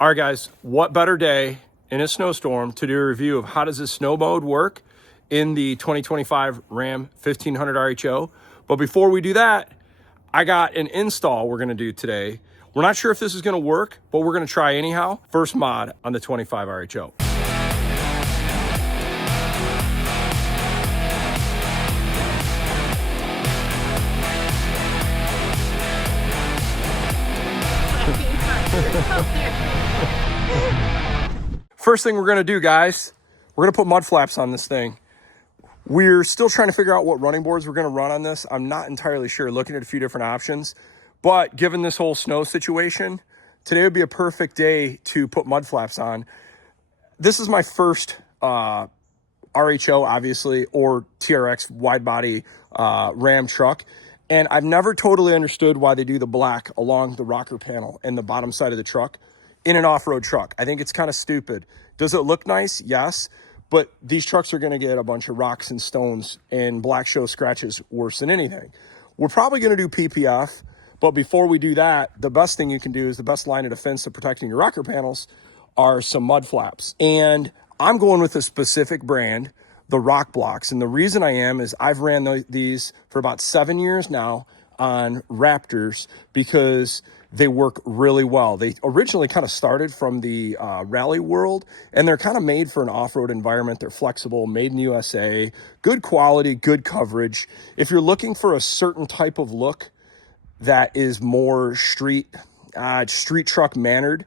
All right, guys, what better day in a snowstorm to do a review of how does this snow mode work in the 2025 Ram 1500 RHO. But before we do that, I got an install we're gonna do today. We're not sure if this is gonna work, but we're gonna try anyhow. First mod on the 25 RHO. First thing we're gonna do, guys, we're gonna put mud flaps on this thing. We're still trying to figure out what running boards we're gonna run on this. I'm not entirely sure, looking at a few different options, but given this whole snow situation, today would be a perfect day to put mud flaps on. This is my first RHO, obviously, or TRX wide body Ram truck. And I've never totally understood why they do the black along the rocker panel and the bottom side of the truck in an off-road truck. I think it's kind of stupid. Does it look nice? Yes. But these trucks are going to get a bunch of rocks and stones, and black show scratches worse than anything. We're probably going to do PPF, but before we do that, the best thing you can do is the best line of defense to protecting your rocker panels are some mud flaps. And I'm going with a specific brand, the Rokblokz. And the reason I am is I've ran these for about 7 years now on Raptors because they work really well. They originally kind of started from the rally world, and they're kind of made for an off-road environment. They're flexible, made in USA, good quality, good coverage. If you're looking for a certain type of look that is more street truck mannered,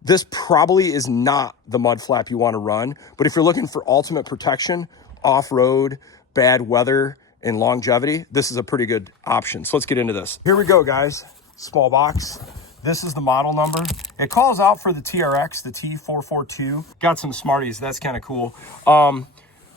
this probably is not the mud flap you want to run. But if you're looking for ultimate protection, off-road, bad weather, and longevity, this is a pretty good option. So let's get into this. Here we go, guys. Small box. This is the model number. It calls out for the TRX, the T442. Got some Smarties. That's kind of cool.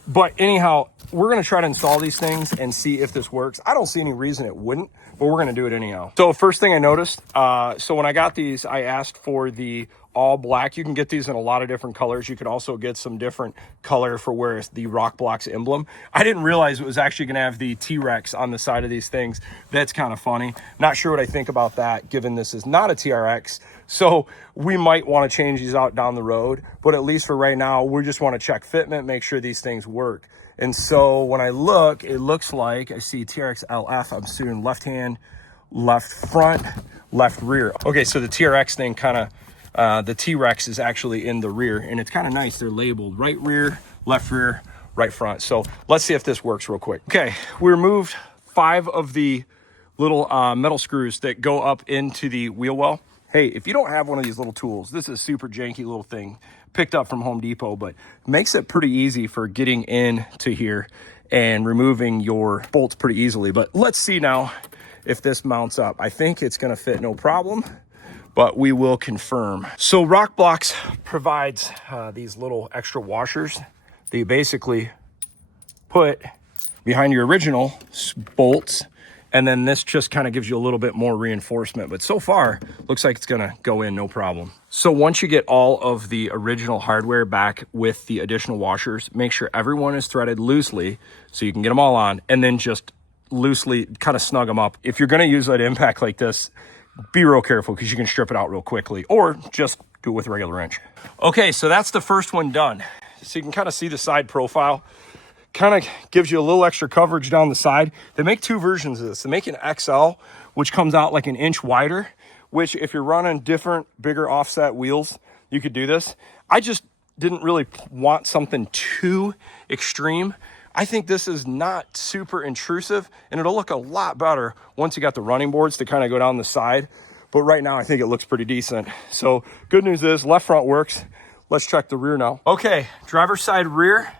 But anyhow, we're going to try to install these things and see if this works. I don't see any reason it wouldn't, but we're going to do it anyhow. So first thing I noticed, so when I got these, I asked for the all black. You can get these in a lot of different colors. You could also get some different color for where it's the Rokblokz emblem. I didn't realize it was actually going to have the TRex on the side of these things. That's kind of funny. Not sure what I think about that, given this is not a TRX. So we might want to change these out down the road, but at least for right now, we just want to check fitment, make sure these things work. And so when I look, it looks like I see TRX LF. I'm seeing left hand, left front, left rear. Okay, so the TRX thing kind of, the T-Rex is actually in the rear, and it's kind of nice. They're labeled right rear, right front. So let's see if this works real quick. Okay, we removed 5 of the little metal screws that go up into the wheel well. Hey, if you don't have one of these little tools, this is a super janky little thing picked up from Home Depot, but makes it pretty easy for getting into here and removing your bolts pretty easily. But let's see now if this mounts up. I think it's going to fit no problem, but we will confirm. So Rokblokz provides these little extra washers that you basically put behind your original bolts, and then this just kind of gives you a little bit more reinforcement. But so far, looks like it's gonna go in no problem. So once you get all of the original hardware back with the additional washers, make sure everyone is threaded loosely so you can get them all on, and then just loosely kind of snug them up. If you're gonna use an impact like this, be real careful because you can strip it out real quickly, or just do it with a regular wrench. Okay, so that's the first one done. So you can kind of see the side profile. Kind of gives you a little extra coverage down the side. They make 2 versions of this. They make an XL, which comes out like an inch wider, which if you're running different, bigger offset wheels, you could do this. I just didn't really want something too extreme. I think this is not super intrusive, and it'll look a lot better once you got the running boards to kind of go down the side. But right now, I think it looks pretty decent. So good news is left front works. Let's check the rear now. Okay, driver's side rear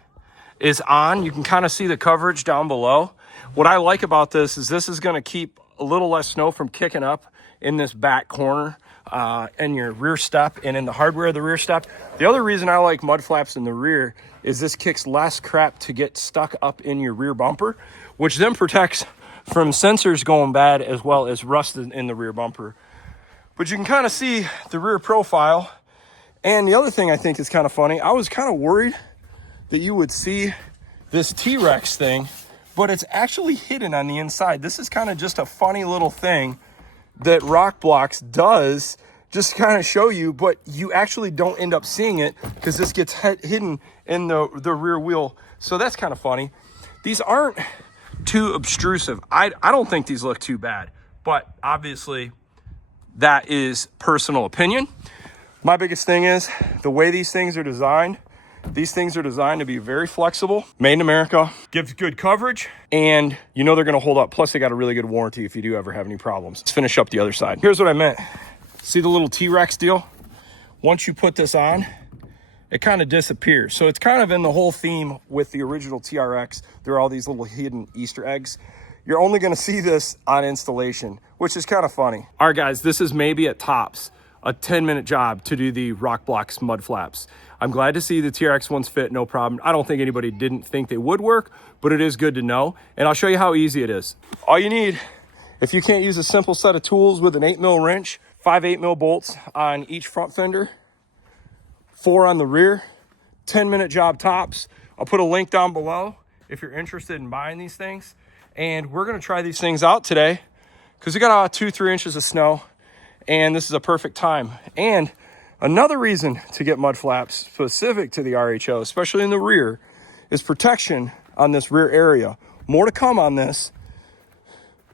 is on. You can kind of see the coverage down below. What I like about this is going to keep a little less snow from kicking up in this back corner and your rear step and in the hardware of the rear step. The other reason I like mud flaps in the rear is this kicks less crap to get stuck up in your rear bumper, which then protects from sensors going bad as well as rust in the rear bumper. But you can kind of see the rear profile. And the other thing I think is kind of funny, I was kind of worried that you would see this T-Rex thing, but it's actually hidden on the inside. This is kind of just a funny little thing that Rokblokz does just to kind of show you, but you actually don't end up seeing it because this gets hidden in the rear wheel. So that's kind of funny. These aren't too obtrusive. I don't think these look too bad, but obviously that is personal opinion. My biggest thing is the way these things are designed. These things are designed to be very flexible, made in America, gives good coverage, and you know they're gonna hold up. Plus they got a really good warranty if you do ever have any problems. Let's finish up the other side. Here's what I meant. See the little T-Rex deal? Once you put this on, it kind of disappears. So it's kind of in the whole theme with the original TRX. There are all these little hidden Easter eggs. You're only gonna see this on installation, which is kind of funny. All right, guys, this is maybe at tops a 10-minute job to do the Rokblokz mud flaps. I'm glad to see the TRX ones fit, no problem. I don't think anybody didn't think they would work, but it is good to know. And I'll show you how easy it is. All you need, if you can't use a simple set of tools with an 8mm wrench, 5 8mm bolts on each front fender, 4 on the rear, 10-minute job tops. I'll put a link down below if you're interested in buying these things. And we're gonna try these things out today because we got about 2-3 inches of snow, and this is a perfect time. And another reason to get mud flaps specific to the RHO, especially in the rear, is protection on this rear area. More to come on this,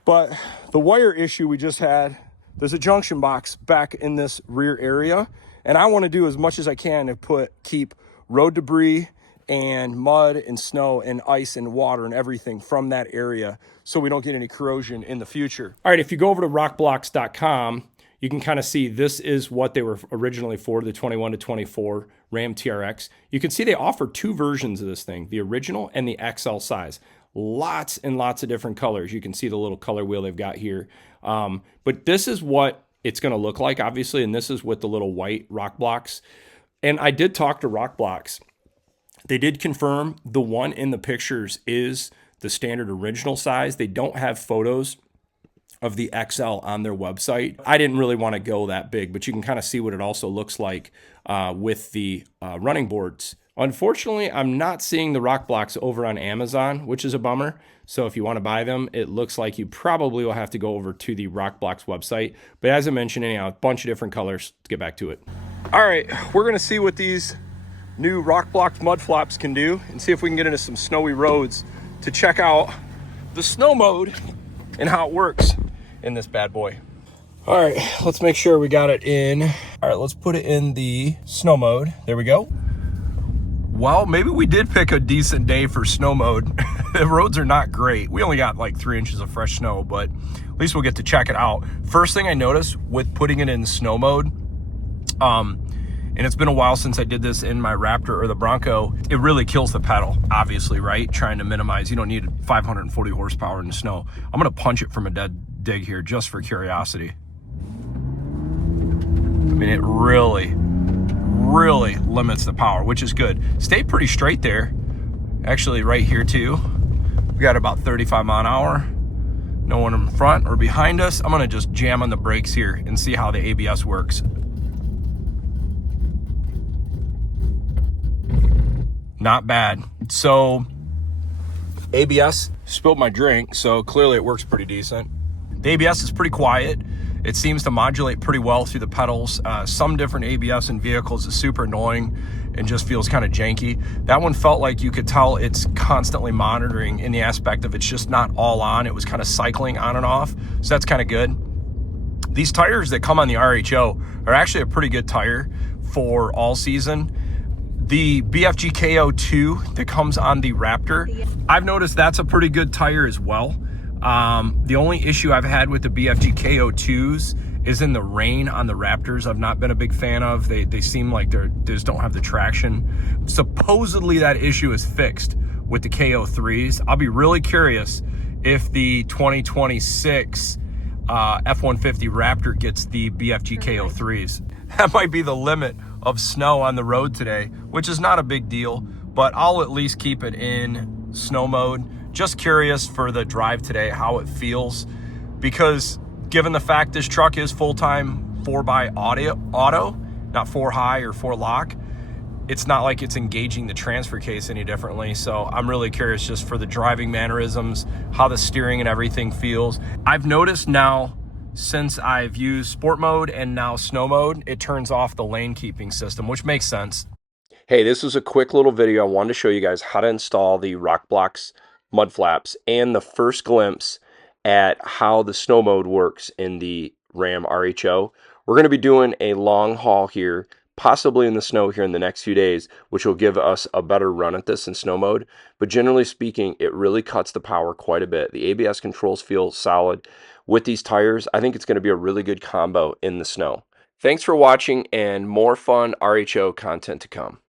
but the wire issue we just had, there's a junction box back in this rear area, and I want to do as much as I can to keep road debris and mud and snow and ice and water and everything from that area so we don't get any corrosion in the future. All right, if you go over to rokblokz.com, you can kind of see this is what they were originally for, the 21 to 24 Ram TRX. You can see they offer 2 versions of this thing, the original and the XL size. Lots and lots of different colors. You can see the little color wheel they've got here. But this is what it's going to look like, obviously, and this is with the little white Rokblokz. And I did talk to Rokblokz. They did confirm the one in the pictures is the standard original size. They don't have photos of the XL on their website. I didn't really want to go that big, but you can kind of see what it also looks like with the running boards. Unfortunately, I'm not seeing the Rokblokz over on Amazon, which is a bummer. So if you want to buy them, it looks like you probably will have to go over to the Rokblokz website. But as I mentioned, anyhow, a bunch of different colors. Let's get back to it. All right, we're going to see what these new Rokblokz mud flaps can do and see if we can get into some snowy roads to check out the snow mode and how it works in this bad boy. All right, let's make sure we got it in. All right, let's put it in the snow mode. There we go. Well, maybe we did pick a decent day for snow mode. The roads are not great. We only got like 3 inches of fresh snow, but at least we'll get to check it out. First thing I noticed with putting it in snow mode, and it's been a while since I did this in my Raptor or the Bronco, it really kills the pedal, obviously, right? Trying to minimize, you don't need 540 horsepower in the snow. I'm gonna punch it from a dead dig here just for curiosity. I mean, it really limits the power, which is good. Stay pretty straight there. Actually, right here too, we got about 35 mile an hour. No one in front or behind us. I'm gonna just jam on the brakes here and see how the ABS works. Not bad. So ABS spilled my drink, so clearly it works pretty decent. The ABS is pretty quiet. It seems to modulate pretty well through the pedals. Some different ABS in vehicles is super annoying and just feels kind of janky. That one felt like you could tell it's constantly monitoring in the aspect of it's just not all on. It was kind of cycling on and off, so that's kind of good. These tires that come on the RHO are actually a pretty good tire for all season. The BFG KO2 that comes on the Raptor, I've noticed that's a pretty good tire as well. The only issue I've had with the BFG KO2s is in the rain on the Raptors. I've not been a big fan of. They seem like they just don't have the traction. Supposedly that issue is fixed with the KO3s. I'll be really curious if the 2026 F-150 Raptor gets the BFG KO3s. That might be the limit of snow on the road today, which is not a big deal, but I'll at least keep it in snow mode. Just curious for the drive today, how it feels, because given the fact this truck is full-time 4x auto, not 4 high or 4 lock, it's not like it's engaging the transfer case any differently. So I'm really curious just for the driving mannerisms, how the steering and everything feels. I've noticed now since I've used sport mode and now snow mode, it turns off the lane keeping system, which makes sense. Hey, this was a quick little video. I wanted to show you guys how to install the Rokblokz mud flaps and the first glimpse at how the snow mode works in the Ram RHO. We're going to be doing a long haul here, possibly in the snow here in the next few days, which will give us a better run at this in snow mode. But generally speaking, it really cuts the power quite a bit. The ABS controls feel solid. With these tires, I think it's going to be a really good combo in the snow. Thanks for watching, and more fun RHO content to come.